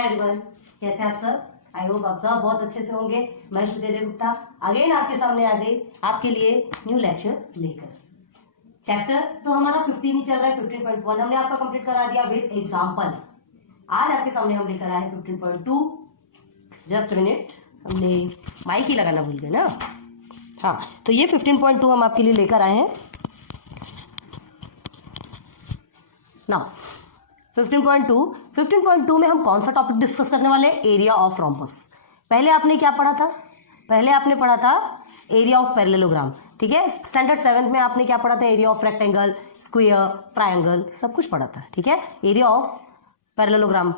Hi everyone, कैसे आप सब? आई होप आप सब बहुत अच्छे से होंगे। मैं श्रुति गुप्ता अगेन आपके सामने आ गई आपके लिए न्यू लेक्चर लेकर। चैप्टर तो हमारा 15 ही चल रहा है, 15.1 हमने आपका कंप्लीट करा दिया विद एग्जांपल। आज आपके सामने हम लेकर आए 15.2। जस्ट मिनट, हमने माइक ही लगाना भूल गए ना। हाँ, तो ये 15.2 हम आपके लिए लेकर आए हैं ना। 15.2 में हम कौन सा टॉपिक डिस्कस करने वाले हैं? Area of rhombus. पहले आपने क्या पढ़ा था? पहले आपने पढ़ा था एरिया ऑफ पैरेललोग्राम, ठीक है। स्टैंडर्ड 7th में आपने क्या पढ़ा था? Area of rectangle, square, triangle, सब कुछ पढ़ा था, ठीक है। Area of parallelogram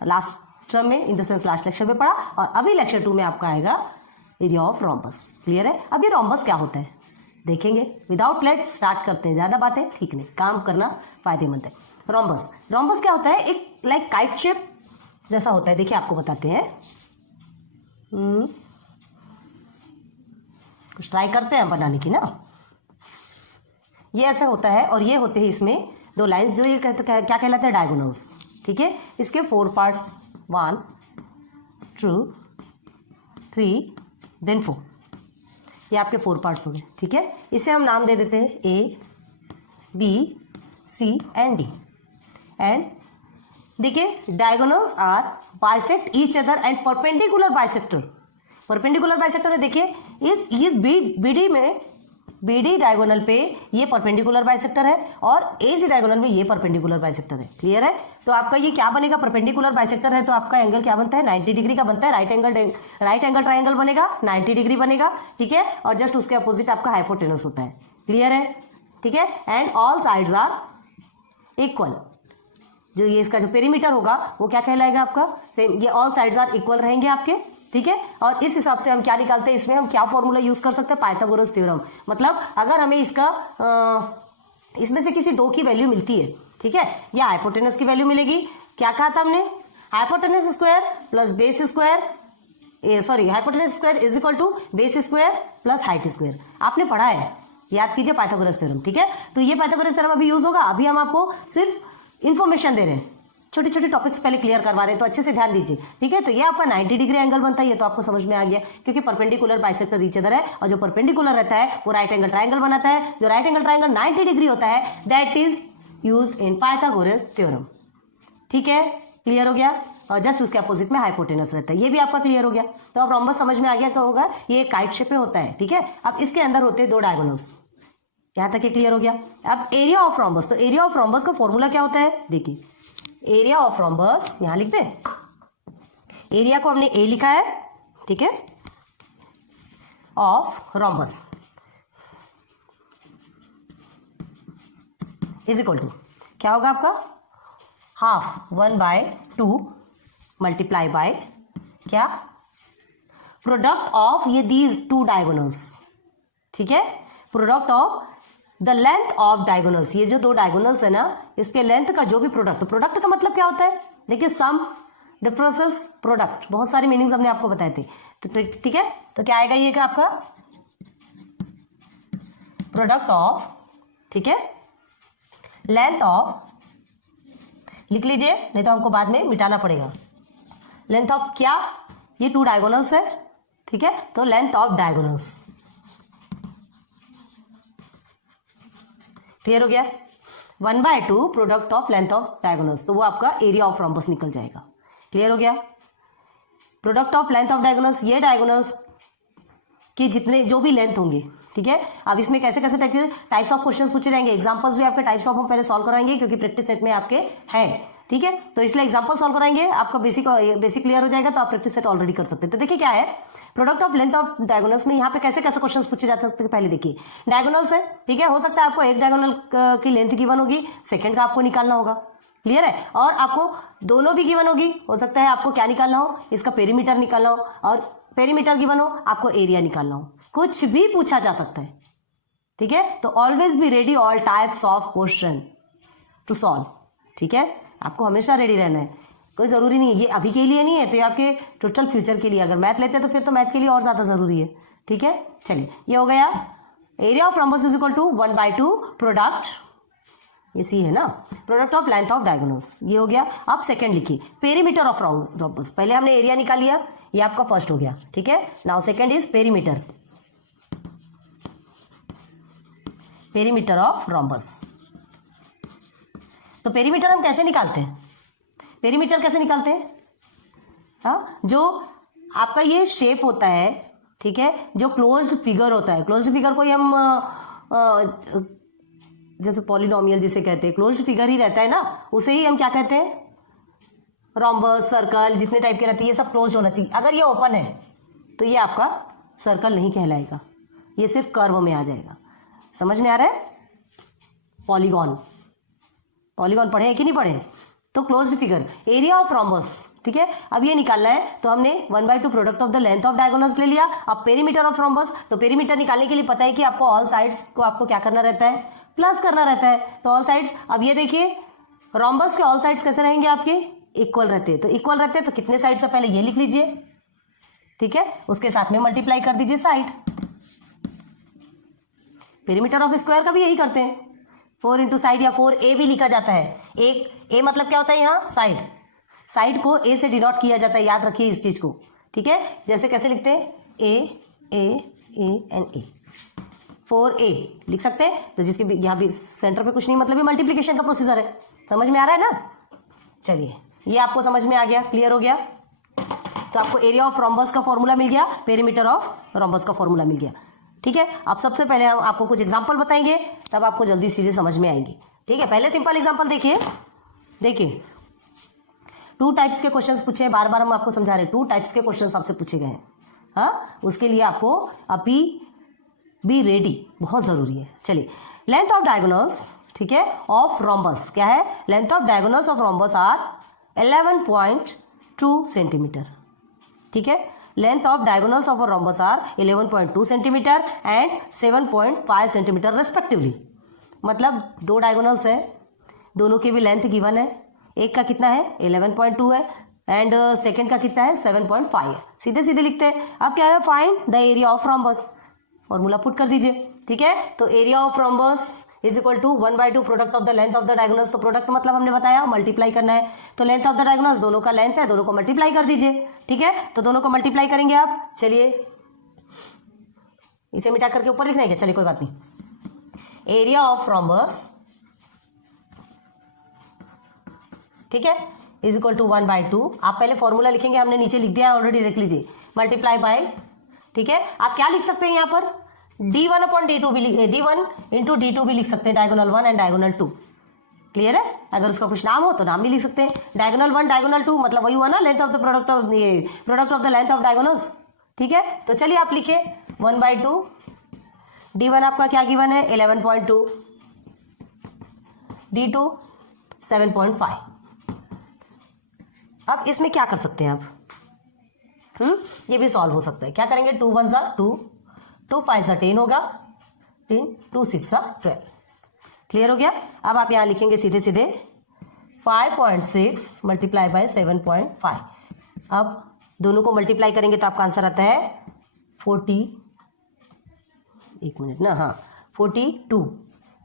last term में, in the sense last lecture में पढ़ा, और अभी लेक्चर 2 में आपका आएगा एरिया ऑफ रोम्बस। क्लियर है? अब ये रोम्बस क्या होता है देखेंगे। विदाउट लेट स्टार्ट करते हैं, ज्यादा बातें ठीक नहीं, काम करना फायदेमंद है। रोम्बस, रोम्बस क्या होता है? एक लाइक काइट शेप जैसा होता है। देखिए आपको बताते हैं, कुछ ट्राई करते हैं बनाने की ना। ये ऐसा होता है और ये होते हैं इसमें दो लाइंस, जो ये क्या कहलाते हैं? डायगोनल्स, ठीक है। इसके 4 पार्ट्स, 1 2 3 देन 4, ये आपके 4 पार्ट्स हो गए, ठीक है। इसे हम नाम दे देते हैं A, B, C and D. And देखिए diagonals are bisect each other and perpendicular bisector. Perpendicular bisector है, देखिए इस बीडी में, बीडी डायगोनल पे ये परपेंडिकुलर बाइसेक्टर है और एसी डायगोनल में ये परपेंडिकुलर बाइसेक्टर है। क्लियर है? तो आपका ये क्या बनेगा? परपेंडिकुलर बाइसेक्टर है तो आपका एंगल क्या बनता है? 90 डिग्री का बनता है। राइट एंगल ट्राइंगल बनेगा, 90 डिग्री बनेगा, ठीक है। और जस्ट उसके अपोजिट आपका हाइपोटेनस होता है। क्लियर है? ठीक है। And all sides are equal. जो ये इसका जो पेरीमीटर होगा वो क्या कहलाएगा आपका? सेम, ये ऑल साइड्स आर इक्वल रहेंगे आपके, ठीक है। और इस हिसाब से हम क्या निकालते हैं? इसमें हम क्या फॉर्मूला यूज कर सकते हैं? Pythagoras theorem. मतलब अगर हमें इसका इसमें से किसी दो की वैल्यू मिलती है, ठीक है, या हाइपोटेनस की वैल्यू मिलेगी। क्या कहा था हमने? Hypotenuse square plus base square, sorry, hypotenuse square is equal to base square plus height square. आपने पढ़ा है, याद कीजिए, पाइथागोरस थ्योरम, ठीक है। तो ये पाइथागोरस थ्योरम अभी यूज होगा। अभी हम आपको सिर्फ इंफॉर्मेशन दे रहे हैं, छोटे छोटे टॉपिक्स पहले क्लियर करवा रहे हैं, तो अच्छे से ध्यान दीजिए, ठीक है। तो ये आपका 90 डिग्री एंगल बनता है, ये तो आपको समझ में आ गया, क्योंकि परपेंडिकुलर बाइसेक्टर ईच अदर है, और जो परपेंडिकुलर रहता है वो राइट एंगल ट्रायंगल बनाता है। जो राइट एंगल ट्रायंगल 90 डिग्री होता है, that is use in Pythagoras theorem, ठीक है। क्लियर हो गया? और जस्ट उसके अपोजिट में हाइपोटेनस रहता है, ये भी आपका क्लियर हो गया। तो अब रोम्बस समझ में आ गया क्या होगा? ये काइट शेप में होता है, ठीक है। अब इसके अंदर होते हैं 2 डायगोनल्स, यहां तक ये क्लियर हो गया। अब एरिया ऑफ रोम्बस, तो एरिया ऑफ रोम्बस का फॉर्मूला क्या होता है? देखिए, एरिया ऑफ रोम्बस यहां लिखते हैं, एरिया को हमने ए लिखा है, ठीक है, of rhombus is equal to क्या होगा आपका? हाफ 1/2 मल्टीप्लाई बाय क्या? प्रोडक्ट ऑफ ये दीज 2 डायगोनल्स, ठीक है, product of the length of diagonals. ये जो 2 डायगोनल्स है ना, इसके लेंथ का जो भी प्रोडक्ट, प्रोडक्ट का मतलब क्या होता है? देखिए, सम, डिफरेंसेस, प्रोडक्ट, बहुत सारी मीनिंग्स हमने आपको बताए थे, तो ठीक है। तो क्या आएगा ये? क्या आपका प्रोडक्ट ऑफ, ठीक है, लेंथ ऑफ, लिख लीजिए, नहीं तो हमको बाद में मिटाना पड़ेगा। लेंथ ऑफ क्या? ये 2 डायगोनल्स है, ठीक है, तो लेंथ ऑफ डायगोनल्स। क्लियर हो गया? 1/2 product of length of diagonals, तो वो आपका एरिया ऑफ रोम्बस निकल जाएगा। क्लियर हो गया? Product of length of diagonals, ये डायगोनल्स के जितने जो भी लेंथ होंगे, ठीक है। अब इसमें कैसे कैसे टाइप्स ऑफ क्वेश्चंस पूछे जाएंगे, एग्जांपल्स भी आपके टाइप्स ऑफ हम पहले सॉल्व कराएंगे, क्योंकि प्रैक्टिस सेट में आपके है, ठीक है। तो इसलिए एग्जांपल सॉल्व कराएंगे, आपका बेसिक क्लियर हो जाएगा, तो आप प्रैक्टिस सेट ऑलरेडी कर सकते हैं। तो देखिए क्या है product of length of diagonals में, यहाँ पे कैसे कैसे क्वेश्चंस पूछे जाते हैं। पहले देखिए, डायगोनल्स है, ठीक है, हो सकता है आपको एक डायगोनल की लेंथ गिवन होगी, सेकंड का आपको निकालना होगा। क्लियर है? और आपको दोनों भी गिवन होगी, हो सकता है आपको क्या निकालना हो? इसका पेरीमीटर निकालना हो, और पेरीमीटर गिवन हो, आपको एरिया निकालना हो, कुछ भी पूछा जा सकता है, ठीक है। तो always be ready all types of question to solve, ठीक है। आपको हमेशा रेडी रहना है, कोई जरूरी नहीं है, ये अभी के लिए नहीं है, तो ये आपके टोटल फ्यूचर के लिए। अगर मैथ लेते हैं तो फिर तो मैथ के लिए और ज्यादा जरूरी है, ठीक है। चलिए, ये हो गया area of rhombus is equal to 1/2 product ये सी है ना, product of length of diagonals, ये हो गया। अब सेकंड लिखिए, पेरीमीटर ऑफ रोम्बस। पहले हमने एरिया निकाल लिया, ये आपका फर्स्ट हो गया, ठीक है। Now second is perimeter, perimeter of rhombus. तो पेरीमीटर हम कैसे निकालते हैं, पेरीमीटर कैसे निकालते हैं? हाँ, जो आपका ये शेप होता है, ठीक है, जो क्लोज्ड फिगर होता है, क्लोज्ड फिगर को ही हम जैसे पॉलिनोमियल जिसे कहते हैं, क्लोज्ड फिगर ही रहता है ना, उसे ही हम क्या कहते हैं, रोम्बस, सर्कल, जितने टाइप के रहते हैं ये सब क्लोज होना चाहिए। अगर ये ओपन है तो ये आपका सर्कल नहीं कहलाएगा, ये सिर्फ कर्व में आ जाएगा। समझ में आ रहा है? पॉलीगॉन, पॉलीगॉन पढ़े कि नहीं पढ़े? तो closed figure, area of rhombus, ठीक है। अब ये निकालना है तो हमने 1/2 product of the length of diagonals ले लिया। अब पेरीमीटर ऑफ रोम्बस, तो पेरीमीटर निकालने के लिए पता है कि आपको ऑल साइड्स को आपको क्या करना रहता है, प्लस करना रहता है। तो ऑल साइड्स, अब ये देखिए रोम्बस के ऑल साइड्स कैसे रहेंगे आपके, इक्वल रहते हैं। तो इक्वल रहते हैं तो कितने साइड से, पहले ये लिख लीजिए, ठीक है, उसके साथ में मल्टीप्लाई कर दीजिए साइड। पेरीमीटर ऑफ स्क्वायर का भी यही करते हैं, 4 इंटू साइड या 4a भी लिखा जाता है। एक a मतलब क्या होता है यहाँ, साइड, साइड को a से डिनोट किया जाता है, याद रखिए इस चीज को, ठीक है। जैसे कैसे लिखते हैं, a एंड a, 4a लिख सकते हैं। तो जिसके यहाँ भी सेंटर पे कुछ नहीं, मतलब ये मल्टीप्लीकेशन का प्रोसीजर है। समझ में आ रहा है ना? चलिए, ये आपको समझ में आ गया, क्लियर हो गया। तो आपको एरिया ऑफ रोम्बस का फॉर्मूला मिल गया, पेरीमीटर ऑफ रोम्बस का फॉर्मूला मिल गया, ठीक है। अब सबसे पहले हम आपको कुछ एग्जांपल बताएंगे, तब आपको जल्दी चीजें समझ में आएंगी, ठीक है। पहले सिंपल एग्जांपल देखिए, देखिए 2 टाइप्स के क्वेश्चंस पूछे हैं, बार बार हम आपको समझा रहे हैं, 2 टाइप्स के क्वेश्चंस आपसे पूछे गए हैं। हाँ, उसके लिए आपको अभी बी रेडी, बहुत जरूरी है। चलिए, लेंथ ऑफ डायगोनल्स, ठीक है, ऑफ रोम्बस क्या है, length of diagonals of rhombus are 11.2 centimetre, ठीक है। Length of diagonals of rhombus are 11.2 centimetre and 7.5 centimetre respectively. मतलब 2 डायगोनल्स है, दोनों की भी लेंथ गिवन है, एक का कितना है 11.2 है एंड सेकंड का कितना है 7.5 है। सीधे सीधे लिखते हैं। अब क्या है, find the area of rhombus, formula put कर दीजिए, ठीक है। तो area of rhombus is equal to 1/2 product of the length of the diagonals. तो प्रोडक्ट मतलब हमने बताया मल्टीप्लाई करना है, तो लेंथ ऑफ द डायगोनल्स, दोनों का लेंथ है, दोनों को मल्टीप्लाई कर दीजिए, ठीक है। तो दोनों को मल्टीप्लाई करेंगे आप, चलिए इसे मिटा करके ऊपर लिखना है क्या, चलिए कोई बात नहीं। एरिया ऑफ रोम्बस, ठीक है, इज इक्वल टू 1/2। आप पहले फॉर्मूला लिखेंगे, हमने नीचे लिख दिया है ऑलरेडी, देख लीजिए, मल्टीप्लाई बाय, ठीक है। आप क्या लिख सकते हैं यहाँ पर, d1 अपॉन d2 भी, d1 इंटू d2 भी लिख सकते हैं, डायगोनल 1 एंड डायगोनल 2, क्लियर है। अगर उसका कुछ नाम हो तो नाम भी लिख सकते हैं। डायगोनल 1 डायगोनल 2 मतलब वही हुआ ना, length of the product of product of the length of diagonals, ठीक है। तो चलिए आप लिखिए 1/2, d1 आपका क्या गिवन है 11.2, d2 7.5। अब इसमें क्या कर सकते हैं आप, ये भी सॉल्व हो सकता है। क्या करेंगे, 2 1 2, 2 5 10 होगा, 2 6 12, क्लियर हो गया। अब आप यहाँ लिखेंगे सीधे सीधे 5.6 मल्टीप्लाई बाय 7.5। अब दोनों को मल्टीप्लाई करेंगे तो आपका आंसर आता है 40, एक मिनट ना, हाँ 42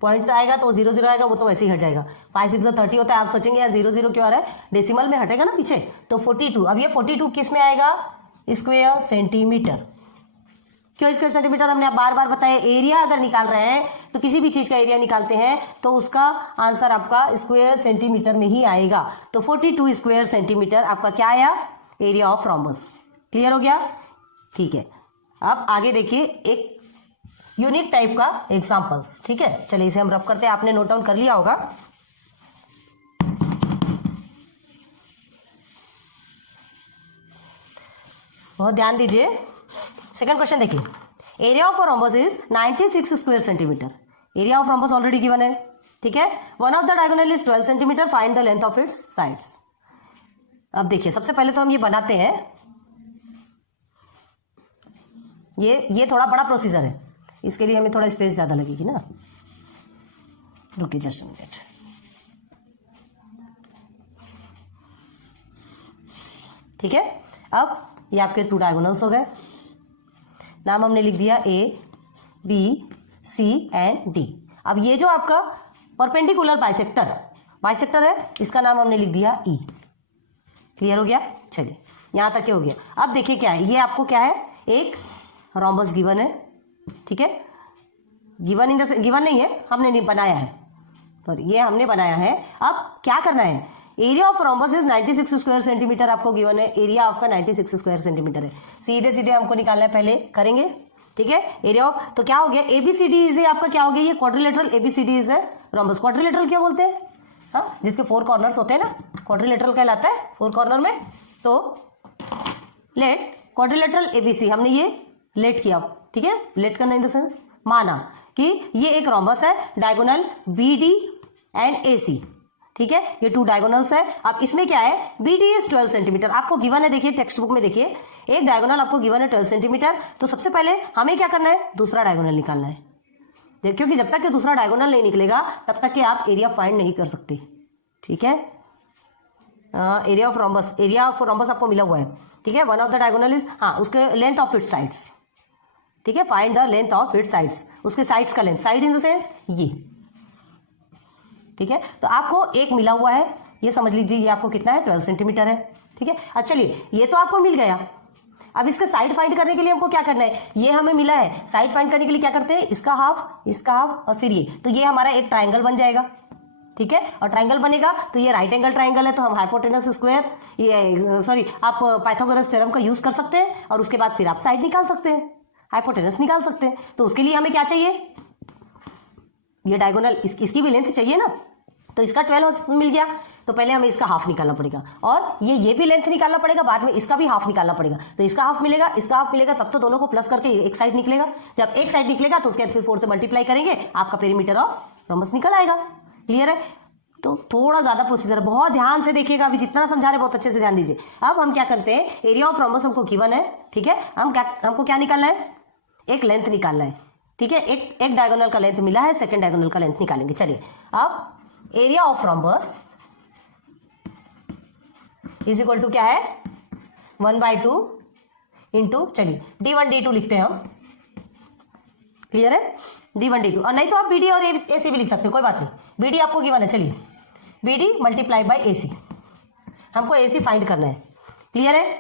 पॉइंट आएगा तो 0 0 आएगा, वो तो वैसे ही हट जाएगा। 5 6 30 होता है। आप सोचेंगे यार 0 0 क्यों आ रहा है, डेसिमल में हटेगा ना पीछे, तो 42। अब ये 42 किस में आएगा, स्क्वायर सेंटीमीटर। क्यों स्क्वायर सेंटीमीटर, हमने बार बार बताया, एरिया अगर निकाल रहे हैं तो किसी भी चीज का एरिया निकालते हैं तो उसका आंसर आपका स्क्वायर सेंटीमीटर में ही आएगा। तो 42 स्क्वायर सेंटीमीटर आपका क्या आया, एरिया ऑफ रोम्बस, क्लियर हो गया, ठीक है। अब आगे देखिए एक यूनिक टाइप का एग्जांपल्स, ठीक है। चलिए इसे हम रब करते हैं, आपने नोट डाउन कर लिया होगा। बहुत ध्यान दीजिए। सेकंड क्वेश्चन देखिए, area of rhombus is 96 square centimetre. Area of rhombus already given है, ठीक है। One of the diagonal is 12 centimetre, find the length of its sides. अब देखिए सबसे पहले तो हम ये बनाते हैं, ये थोड़ा बड़ा प्रोसीजर है, इसके लिए हमें थोड़ा स्पेस ज्यादा लगेगी ना, रुकिए जस्ट मिनट। ठीक है, अब ये आपके 2 डायगोनल्स हो गए, नाम हमने लिख दिया A, B, C and D। अब ये जो आपका परपेंडिकुलर बाइसेक्टर, बाइसेक्टर है, इसका नाम हमने लिख दिया ई। क्लियर हो गया? चलिए यहाँ तक क्या हो गया। अब देखिए क्या है, ये आपको क्या है, एक रोम्बस गिवन है, ठीक है, गिवन इन द गिवन नहीं है, हमने नहीं बनाया है, तो ये हमने बनाया है। अब क्या करना है, area of rhombus is 96 square centimetre आपको गिवन है, एरिया आपका 96 स्क्वायर सेंटीमीटर है। सीधे सीधे हमको निकालना है, पहले करेंगे, ठीक है। एरिया ऑफ, तो क्या हो गया, एबीसीडी इज आपका क्या हो गया, ये quadrilateral ABCD is rhombus. Quadrilateral क्या बोलते हैं, हाँ, जिसके 4 कॉर्नर्स होते हैं ना, क्वाड्रिलेटरल कहलाता है 4 कॉर्नर में। तो लेट क्वाड्रिलेटरल एबीसी, हमने ये लेट किया, ठीक है, लेट करना इन द सेंस माना कि ये एक रोम्बस है, डायगोनल बीडी एंड एसी, ठीक है, ये 2 डायगोनल्स है। अब इसमें क्या है, बीडी इज 12 सेंटीमीटर आपको गिवन है, देखिए टेक्स्ट बुक में देखिए, एक डायगोनल आपको गिवन है 12 सेंटीमीटर। तो सबसे पहले हमें क्या करना है, दूसरा डायगोनल निकालना है, क्योंकि जब तक कि दूसरा डायगोनल नहीं निकलेगा तब तक कि आप एरिया फाइंड नहीं कर सकते, ठीक है। एरिया ऑफ रोम्बस आपको मिला हुआ है, ठीक है, one of the diagonal is, हाँ, उसके लेंथ ऑफ इट्स साइड्स, ठीक है, find the length of its sides, उसके साइड्स का length, side in the sense ये, ठीक है। तो आपको एक मिला हुआ है, ये समझ लीजिए, ये आपको कितना है, 12 सेंटीमीटर है, ठीक है। अब चलिए, ये तो आपको मिल गया, अब इसका साइड फाइंड करने के लिए हमको क्या करना है, ये हमें मिला है, साइड फाइंड करने के लिए क्या करते हैं, इसका हाफ और फिर ये, तो ये हमारा एक ट्राइंगल बन जाएगा, ठीक है। और ट्राइंगल बनेगा तो ये राइट एंगल ट्राइंगल है, तो हम हाइपोटेनस स्क्वायर, ये सॉरी, आप पाइथागोरस थ्योरम का यूज कर सकते हैं, और उसके बाद फिर आप साइड निकाल सकते हैं, हाइपोटेनस निकाल सकते हैं। तो उसके लिए हमें क्या चाहिए, ये डायगोनल, इसकी भी लेंथ चाहिए ना, तो इसका 12 मिल गया, तो पहले हमें इसका हाफ निकालना पड़ेगा, और ये भी लेंथ निकालना पड़ेगा, बाद में इसका भी हाफ निकालना पड़ेगा। तो इसका हाफ मिलेगा, इसका हाफ मिलेगा, तब तो दोनों को प्लस करके एक साइड निकलेगा। जब एक साइड निकलेगा तो उसके बाद फिर 4 से मल्टीप्लाई करेंगे, आपका पेरीमीटर ऑफ रोम्बस निकल आएगा। क्लियर है? तो थोड़ा ज्यादा प्रोसीजर है, बहुत ध्यान से देखिएगा, अभी जितना समझा रहे बहुत अच्छे से ध्यान दीजिए। अब हम क्या करते हैं, एरिया ऑफ रोम्बस हमको गिवन है, ठीक है, हमको क्या निकालना है, एक लेंथ निकालना है, ठीक है, एक डायगोनल का लेंथ मिला है, सेकंड डायगोनल का लेंथ निकालेंगे। चलिए, अब area of rhombus is equal to क्या है, 1/2 इंटू, चलिए d1 d2 लिखते हैं हम। क्लियर है? d1 d2, और नहीं तो आप bd और ac भी लिख सकते हो, कोई बात नहीं। bd आपको गिवन है, चलिए bd मल्टीप्लाई बाई ac, हमको ac फाइंड करना है। क्लियर है?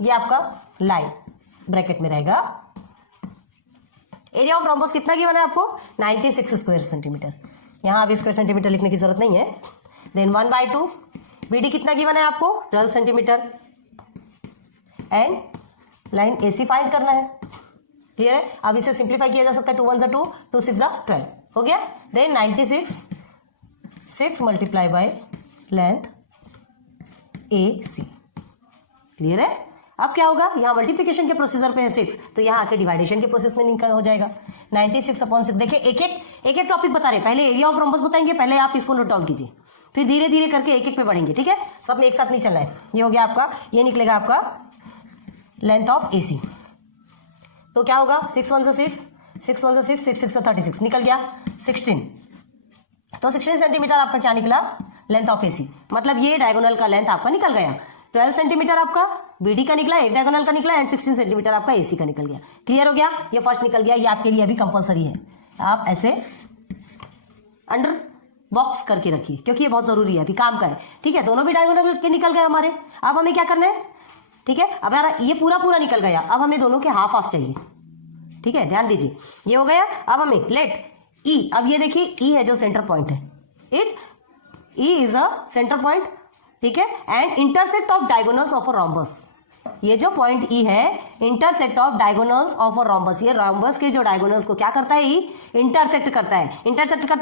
ये आपका लाइन ब्रैकेट में रहेगा। एरिया ऑफ रोम्बस कितना गिवन है आपको, 96 स्क्वायर सेंटीमीटर, यहाँ अभी स्क्वायर सेंटीमीटर लिखने की जरूरत नहीं है। देन 1/2, BD कितना गिवन है आपको, 12 centimetre, and line AC find करना है। क्लियर है? अब इसे सिंप्लीफाई किया जा सकता है, 2 1 2, 2 6 12 हो गया। Then 96 6 multiply by length AC। Clear है? अब क्या होगा, यहाँ मल्टीप्लिकेशन के प्रोसीजर पे है 6, तो यहाँ आके डिवाइडेशन के प्रोसेस में निकल हो जाएगा 96/6। देखिए एक एक टॉपिक बता रहे, पहले एरिया ऑफ रोम्बस बताएंगे, पहले आप इसको नोट डाउन कीजिए, फिर धीरे धीरे करके एक एक पे बढ़ेंगे, ठीक है, सब में एक साथ नहीं चलना है। ये हो गया आपका, ये निकलेगा आपका लेंथ ऑफ AC, तो क्या होगा, 6 1 6 6 1 6 6 6 36 निकल गया 16, तो 16 सेंटीमीटर आपका क्या निकला, लेंथ ऑफ AC, मतलब ये डायगोनल का लेंथ आपका निकल गया। 12 सेंटीमीटर आपका BD का निकला, एक डायगोनल का निकला, एंड 16 सेंटीमीटर आपका AC का निकल गया। क्लियर हो गया? ये फर्स्ट निकल गया, ये आपके लिए अभी कंपलसरी है, आप ऐसे अंडर बॉक्स करके रखिए, क्योंकि ये बहुत जरूरी है, अभी काम का है, ठीक है। दोनों भी डायगोनल के निकल गए हमारे, अब हमें क्या करना है, ठीक है, अब यार ये पूरा निकल गया, अब हमें दोनों के हाफ चाहिए, ठीक है, ध्यान दीजिए, ये हो गया। अब हमें लेट E, अब ये देखिए E है जो सेंटर पॉइंट है, E is a centre point, ठीक है, and intersect of diagonals of a rhombus, ये जो पॉइंट E है, intersect of diagonals of a rhombus, ये रोम्बस के जो डायगोनल्स को क्या करता है, E इंटरसेक्ट करता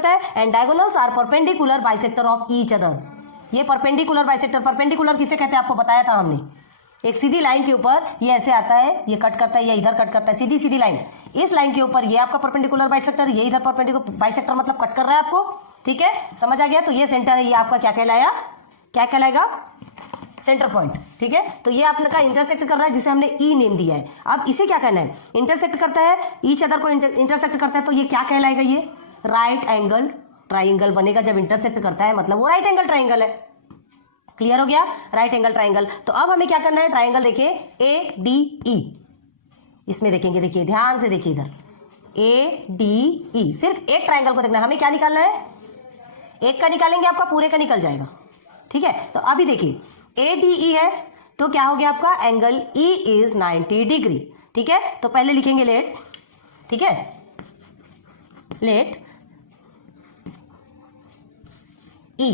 है, and diagonals are perpendicular bisector of each other. ये परपेंडिकुलर बाइसेक्टर, परपेंडिकुलर किसे कहते हैं आपको बताया था हमने, एक सीधी लाइन के ऊपर ये ऐसे आता है, ये कट करता है, ये इधर कट करता है, सीधी सीधी लाइन, इस लाइन के ऊपर ये आपका परपेंडिकुलर बाइसेक्टर, ये इधर परपेंडिकुलर बाइसेक्टर मतलब कट कर रहा है आपको, ठीक है, समझ आ गया। तो ये सेंटर है, ये आपका क्या कहलाएगा, सेंटर पॉइंट, ठीक है। तो ये आपका इंटरसेक्ट कर रहा है, जिसे हमने E नेम दिया है। अब इसे क्या करना है, इंटरसेक्ट करता है, ईच अदर को इंटरसेक्ट करता है, तो ये क्या कहलाएगा, ये राइट एंगल ट्राइंगल बनेगा। जब इंटरसेक्ट करता है मतलब वो राइट एंगल ट्राइंगल है। क्लियर हो गया, राइट एंगल ट्राइंगल। तो अब हमें क्या करना है, ट्राइंगल देखिए ADE, इसमें देखेंगे, देखिए ध्यान से देखिए इधर ADE, सिर्फ एक ट्राइंगल को देखना है, हमें क्या निकालना है, एक का निकालेंगे आपका पूरे का निकल जाएगा, ठीक है। तो अभी देखिए ADE है तो क्या हो गया आपका, एंगल E इज 90 डिग्री, ठीक है। तो पहले लिखेंगे लेट, ठीक है, let E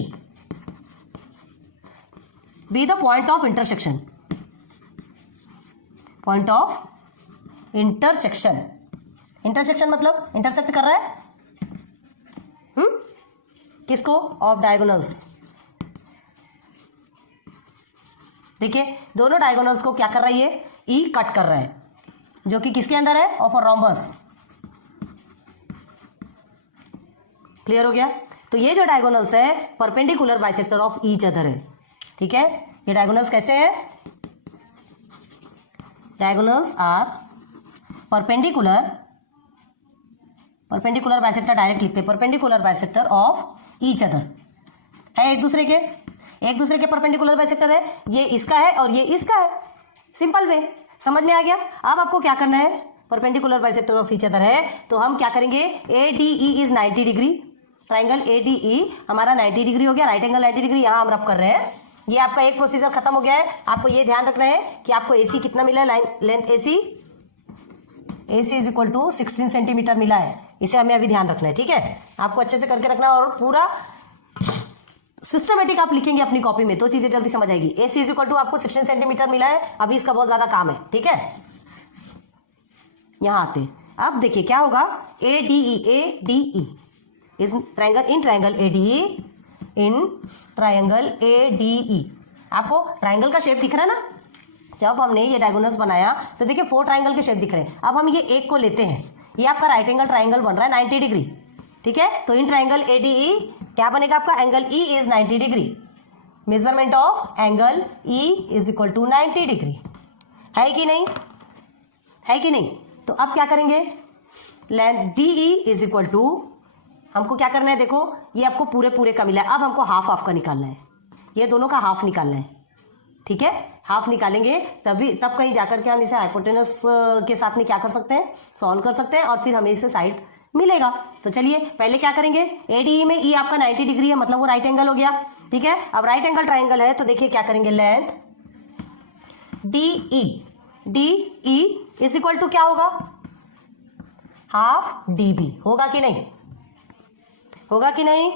be the point of intersection, point of intersection, intersection मतलब इंटरसेक्ट कर रहा है किसको, ऑफ डायगोनल्स। देखिए दोनों डायगोनल्स को क्या कर रही है, ई कट कर रहा है, जो कि किसके अंदर है, ऑफ अ रोम्बस। क्लियर हो गया। तो ये जो डायगोनल्स है perpendicular bisector of each other है, ठीक है। ये डायगोनल्स कैसे हैं, diagonals are perpendicular, perpendicular bisector direct लिखते हैं, perpendicular bisector of each other है, एक दूसरे के परपेंडिकुलर बाइसेक्टर है। ये इसका है और ये इसका है, सिंपल वे, समझ में आ गया। अब आपको क्या करना है, perpendicular bisector of each other है तो हम क्या करेंगे, ADE is 90 degree, triangle ADE हमारा 90 डिग्री हो गया, राइट एंगल 90 डिग्री यहां हम रब कर रहे हैं। ये आपका एक प्रोसीजर खत्म हो गया है। आपको ये ध्यान रखना है कि आपको AC कितना मिला है, length AC is equal to 16 centimetre मिला है, इसे हमें अभी ध्यान रखना है, ठीक है। आपको अच्छे से करके रखना और पूरा सिस्टमेटिक आप लिखेंगे अपनी कॉपी में तो चीजें जल्दी समझ आएगी। AC इज इक्वल टू आपको 16 सेंटीमीटर मिला है, अभी इसका बहुत ज्यादा काम है, ठीक है। यहां आते अब देखिए क्या होगा, ADE इस ट्रायंगल, इन ट्रायंगल ADE आपको ट्रायंगल का शेप दिख रहा है ना। जब हमने ये डायगोनल्स बनाया तो देखिए 4 ट्रायंगल के शेप दिख रहे हैं। अब हम ये एक को लेते हैं, ये आपका राइट एंगल ट्रायंगल बन रहा है 90 डिग्री, ठीक है। तो इन ट्रायंगल ADE क्या बनेगा आपका, angle E is 90 degree, measurement of angle E is equal to 90 degree, है कि नहीं, है कि नहीं। तो अब क्या करेंगे, length DE is equal to, हमको क्या करना है, देखो ये आपको पूरे का मिला है, अब हमको हाफ का निकालना है, ये दोनों का हाफ निकालना है, ठीक है। हाफ निकालेंगे तब कहीं जाकर के हम इसे हाइपोटेनस के साथ में क्या कर सकते हैं, सॉल्व कर सकते हैं और फिर हमें इसे साइड मिलेगा। तो चलिए पहले क्या करेंगे, ADE में E आपका 90 डिग्री है, मतलब वो राइट एंगल हो गया, ठीक है। अब राइट एंगल ट्राइंगल है तो देखिए क्या करेंगे, length DE is equal to क्या होगा, हाफ DB, होगा कि नहीं, होगा कि नहीं,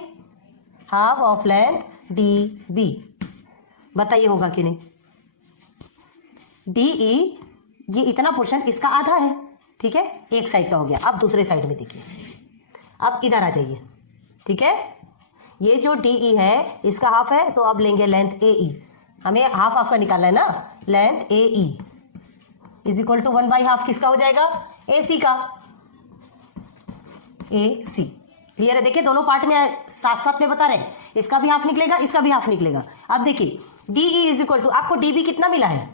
हाफ ऑफ लेंथ DB, बताइए होगा कि नहीं। DE ये इतना पोर्शन इसका आधा है, ठीक है, एक साइड का हो गया। अब दूसरे साइड में देखिए, अब इधर आ जाइए, ठीक है। ये जो DE है इसका हाफ है तो अब लेंगे लेंथ AE, हमें हाफ का निकालना है ना, length AE is equal to 1/2 किसका हो जाएगा, AC का, AC। क्लियर है। देखिए दोनों पार्ट में साथ साथ में बता रहे हैं, इसका भी हाफ निकलेगा, इसका भी हाफ निकलेगा। अब देखिए DE इज इक्वल टू, आपको DB कितना मिला है,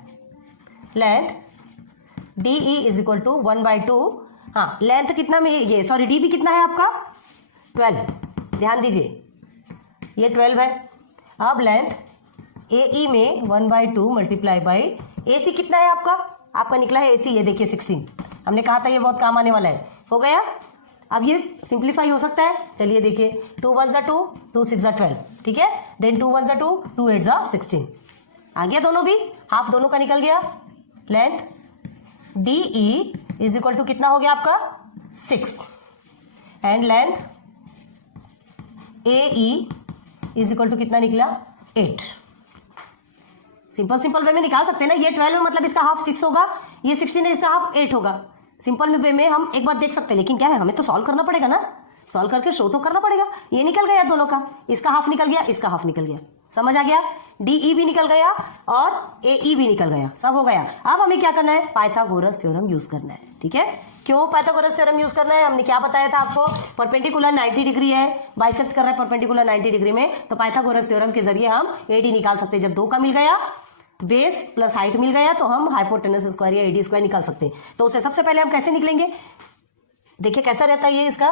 length DE is equal to 1/2, हाँ लेंथ कितना में, ये सॉरी DB कितना है आपका 12, ध्यान दीजिए ये 12 है। अब लेंथ AE में 1/2 मल्टीप्लाई बाई AC कितना है आपका निकला है AC, ये देखिए 16, हमने कहा था ये बहुत काम आने वाला है, हो गया। अब ये सिंप्लीफाई हो सकता है, चलिए देखिए 2 1 2 2 6 12, ठीक है। देन 2 1 2 2 8 16, आ गया दोनों भी, हाफ दोनों का निकल गया। Length DE is equal to कितना हो गया आपका 6 and length AE is equal to कितना निकला 8। सिंपल वे में निकाल सकते हैं ना, ये 12 में मतलब इसका हाफ 6 होगा, ये 16 है इसका हाफ 8 होगा। सिंपल वे में हम एक बार देख सकते हैं, लेकिन क्या है हमें तो सॉल्व करना पड़ेगा ना, सॉल्व करके शो तो करना पड़ेगा। ये निकल गया दोनों का, इसका हाफ निकल गया, इसका हाफ निकल गया, समझ आ गया। DE भी निकल गया और AE भी निकल गया, सब हो गया। अब हमें क्या करना है, पाइथागोरस थ्योरम यूज करना है, ठीक है। क्यों पाइथागोरस थ्योरम यूज करना है, हमने क्या बताया था आपको, परपेंडिकुलर 90 डिग्री है, बाइसेक्ट कर रहा है परपेंडिकुलर 90 डिग्री में, तो पाइथागोरस थ्योरम के जरिए हम AD निकाल सकते हैं। जब 2 का मिल गया, बेस प्लस हाइट मिल गया, तो हम हाइपोटेनस स्क्वायर या AD स्क्वायर निकाल सकते हैं। तो उसे सबसे पहले हम कैसे निकलेंगे, देखिए कैसा रहता है ये इसका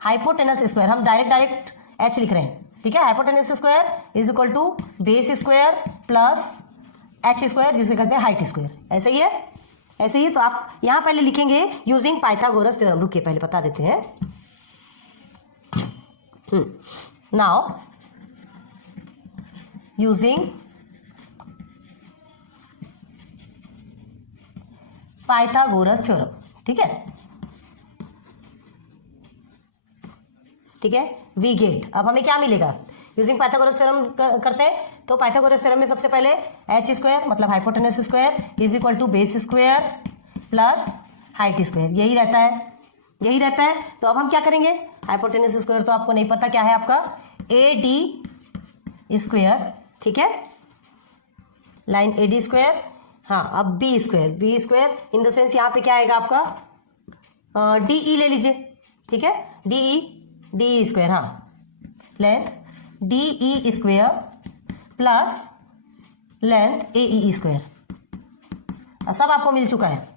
हाइपोटेनस स्क्वायर, हम डायरेक्ट H लिख रहे हैं, ठीक है। Hypotenuse square is equal to base square plus H square, जिसे कहते हैं हाइट स्क्वायर, ऐसे ही है, ऐसे ही। तो आप यहां पहले लिखेंगे यूजिंग पाइथागोरस थ्योरम, रुकिए पहले बता देते हैं। नाउ यूजिंग पाइथागोरस थ्योरम, ठीक है, ठीक है, वी गेट। अब हमें क्या मिलेगा, यूजिंग पाइथागोरस थ्योरम करते हैं तो पाइथागोरस थ्योरम में सबसे पहले एच स्क्वायर मतलब hypotenuse square is equal to base square plus height square, यही रहता है, यही रहता है। तो अब हम क्या करेंगे, हाइपोटेनस स्क्वायर तो आपको नहीं पता क्या है आपका, ए डी स्क्वायर, ठीक है, लाइन ए डी स्क्वायर, हाँ अब B square in the sense यहाँ पे क्या आएगा आपका डी ई ले लीजिए, ठीक है, डी ई स्क्वायर, हाँ length D E square plus length A E square, सब आपको मिल चुका है,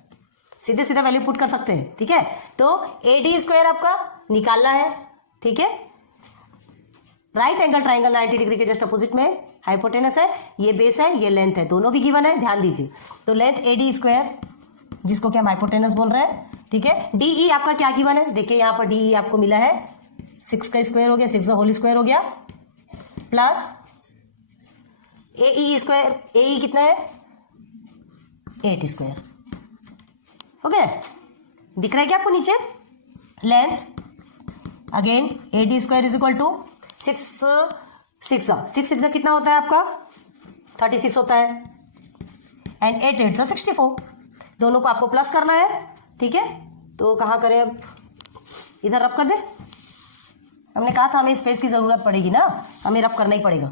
सीधे सीधे वैल्यू पुट कर सकते हैं, ठीक है। तो ए डी स्क्वायर आपका निकालना है, ठीक है, राइट एंगल ट्राइंगल 90 डिग्री के जस्ट अपोजिट में हाइपोटेनस है, ये बेस है, ये लेंथ है, दोनों भी गिवन है, ध्यान दीजिए। तो लेंथ ए डी स्क्वायर जिसको कि हम हाइपोटेनस बोल रहे हैं, ठीक है, डी ई आपका क्या गिवन है, देखिए यहाँ पर डी ई आपको मिला है 6 का स्क्वायर हो गया, 6 का होल स्क्वायर हो गया, प्लस ए ई स्क्वायर, ए ई कितना है 8 स्क्वायर, हो गया, दिख रहा है क्या आपको नीचे, length again A D square is equal to 6 कितना होता है आपका 36 होता है, एंड 8 8 64, दोनों को आपको प्लस करना है, ठीक है। तो कहाँ करें, अब इधर रब कर दे, हमने कहा था हमें स्पेस की जरूरत पड़ेगी ना, हमें रब करना ही पड़ेगा।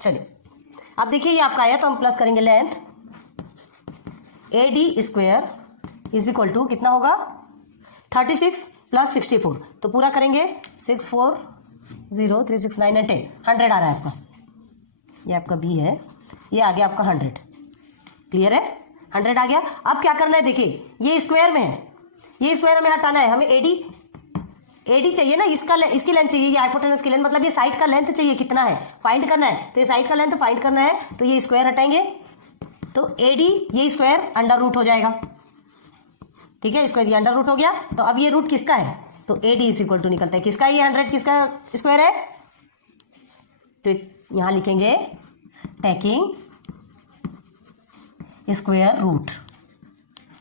चलिए अब देखिए ये आपका आया तो हम प्लस करेंगे, length A D square is equal to कितना होगा 36 प्लस 64, तो पूरा करेंगे 6 4 0 3 6 9 एंड 10, 100 आ रहा है आपका, ये आपका बी है, ये आ गया आपका 100, क्लियर है, 100 आ गया। अब क्या करना है, देखिए ये स्क्वायर में है, ये स्क्वायर हमें हटाना है, हमें एडी चाहिए ना, इसकी लेंथ चाहिए, ये हाइपोटेनस की लेंथ मतलब ये साइड का लेंथ चाहिए, कितना है फाइंड करना है, तो ये साइड का लेंथ फाइंड करना है, तो ये स्क्वायर हटाएंगे तो एडी ये स्क्वायर अंडर रूट हो जाएगा, ठीक है, स्क्वायर ये अंडर रूट हो गया, तो अब ये रूट किसका है, तो एडी इज इक्वल टू निकलता है किसका, ये 100 किसका स्क्वायर है, तो यहां लिखेंगे टेकिंग स्क्वायर रूट,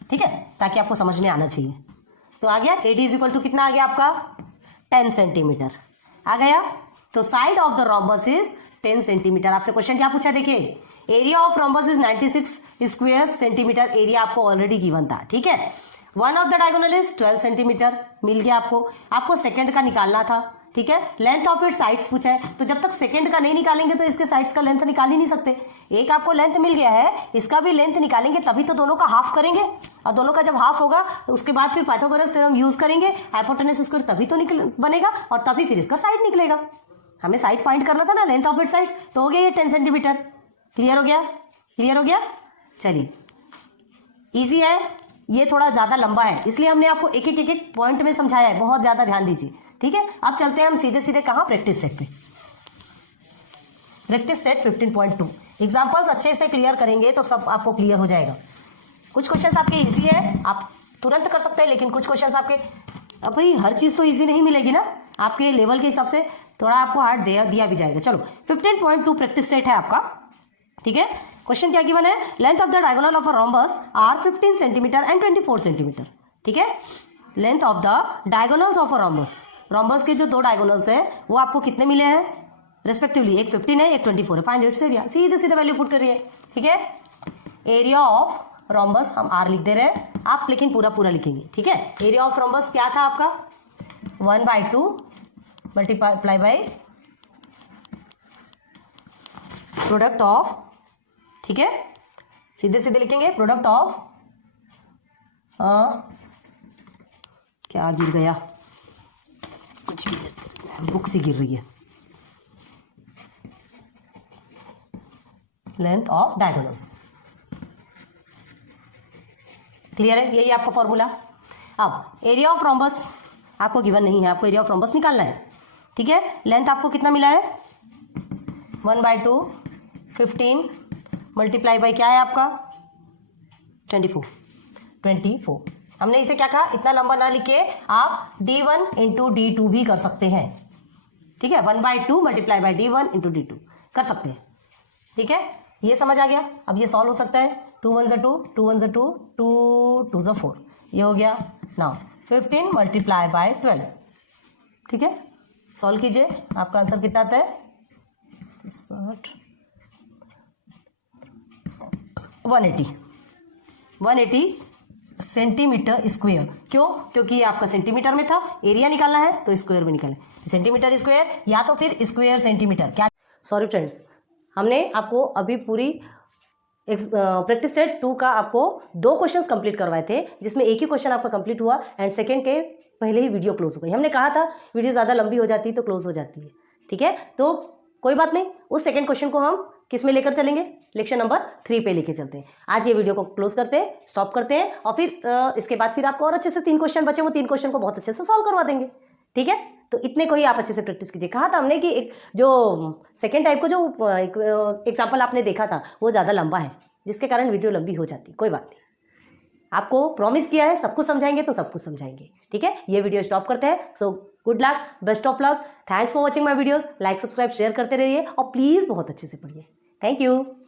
ठीक है, ताकि आपको समझ में आना चाहिए। तो आ गया एडी इज इक्वल टू कितना आ गया आपका 10 सेंटीमीटर आ गया, तो side of the rhombus is 10 centimetre. आपसे क्वेश्चन क्या पूछा, देखिए area of rhombus is 96 square centimetre, area आपको ऑलरेडी गिवन था, ठीक है, one of the diagonal is 12 centimetre मिल गया आपको सेकंड का निकालना था, ठीक है, लेंथ ऑफ इट साइड्स पूछा है, तो जब तक सेकंड का नहीं निकालेंगे तो इसके साइड्स का लेंथ निकाल ही नहीं सकते, एक आपको लेंथ मिल गया है, इसका भी लेंथ निकालेंगे तभी तो दोनों का हाफ करेंगे, और दोनों का जब हाफ होगा तो उसके बाद फिर पाइथागोरस थ्योरम यूज करेंगे, हाइपोटेनस स्क्वायर तभी तो बनेगा और तभी फिर इसका साइड निकलेगा, हमें साइड फाइंड करना था ना, लेंथ ऑफ इट साइड्स, तो हो गया ये 10 सेंटीमीटर, क्लियर हो गया, क्लियर हो गया। चलिए इजी है, ये थोड़ा ज्यादा लंबा है इसलिए हमने आपको एक एक पॉइंट में समझाया है, बहुत ज्यादा ध्यान दीजिए, ठीक है। अब चलते हैं हम सीधे सीधे कहाँ, प्रैक्टिस सेट पे, प्रैक्टिस सेट 15.2 एग्जाम्पल्स अच्छे से क्लियर करेंगे तो सब आपको क्लियर हो जाएगा। कुछ क्वेश्चंस आपके इजी है, आप तुरंत कर सकते हैं, लेकिन कुछ क्वेश्चंस आपके, अब भाई हर चीज तो इजी नहीं मिलेगी ना, आपके लेवल के हिसाब से थोड़ा आपको हार्ड दिया भी जाएगा। चलो 15.2 प्रैक्टिस सेट है आपका, ठीक है। क्वेश्चन क्या गिवन है, length of the diagonal of a rhombus are 15 centimetre and 24 centimetre, ठीक है, length of the diagonals of a rhombus, rhombus के जो दो डायगोनल्स है वो आपको कितने मिले हैं रेस्पेक्टिवली, एक 15 है एक 24 है, फाइंड इट्स एरिया, सीधे सीधे वैल्यू पुट करिए, ठीक है। एरिया ऑफ रोम्बस हम आर लिख दे रहे हैं, आप लेकिन पूरा पूरा लिखेंगे, ठीक है। एरिया ऑफ रोम्बस क्या था आपका 1/2 मल्टीप्लाई बाई प्रोडक्ट ऑफ, ठीक है, सीधे सीधे लिखेंगे प्रोडक्ट ऑफ, क्या गिर गया, कुछ भी बुक सी गिर रही है, लेंथ ऑफ डायगोनल्स, क्लियर है, यही आपका फॉर्मूला। अब एरिया ऑफ रोम्बस आपको गिवन नहीं है, आपको एरिया ऑफ रोम्बस निकालना है, ठीक है। लेंथ आपको कितना मिला है 1/2 15 मल्टीप्लाई बाई क्या है आपका 24, हमने इसे क्या कहा, इतना लंबा ना लिखे आप D1 इंटू D2 भी कर सकते हैं, ठीक है, 1/2 multiply by D1 into D2 कर सकते हैं। ठीक है, ये समझ आ गया। अब ये सॉल्व हो सकता है, 2 1 2, 2 1 2, 2 2 4, ये हो गया। नाउ 15 मल्टीप्लाई बाई 12, ठीक है, सॉल्व कीजिए, आपका आंसर कितना आता है? 180 सेंटीमीटर स्क्वायर। क्यों? क्योंकि ये आपका सेंटीमीटर में था, एरिया निकालना है तो स्क्वायर में निकालें, सेंटीमीटर स्क्वायर या तो फिर स्क्वायर सेंटीमीटर। क्या, सॉरी फ्रेंड्स, हमने आपको अभी पूरी प्रैक्टिस सेट 2 का आपको 2 क्वेश्चंस कंप्लीट करवाए थे, जिसमें एक ही क्वेश्चन आपका कंप्लीट हुआ एंड सेकंड के पहले ही वीडियो क्लोज हो गई। हमने कहा था वीडियो ज़्यादा लंबी हो जाती है तो क्लोज हो जाती है। ठीक है, तो कोई बात नहीं, उस सेकंड क्वेश्चन को हम किस में लेकर चलेंगे? लेक्चर नंबर 3 पे लेके चलते हैं। आज ये वीडियो को क्लोज करते हैं, स्टॉप करते हैं, और फिर इसके बाद फिर आपको और अच्छे से 3 क्वेश्चन बचे, वो 3 क्वेश्चन को बहुत अच्छे से सॉल्व करवा देंगे। ठीक है, तो इतने को ही आप अच्छे से प्रैक्टिस कीजिए। कहा था हमने कि एक जो सेकेंड टाइप को जो एग्जाम्पल आपने देखा था वो ज़्यादा लंबा है, जिसके कारण वीडियो लंबी हो जाती। कोई बात नहीं, आपको प्रॉमिस किया है सब कुछ समझाएंगे तो सब कुछ समझाएंगे। ठीक है, ये वीडियो स्टॉप करते हैं। So good luck, best of luck, thanks for watching my videos. Like subscribe share करते रहिए और प्लीज़ बहुत अच्छे से पढ़िए। Thank you.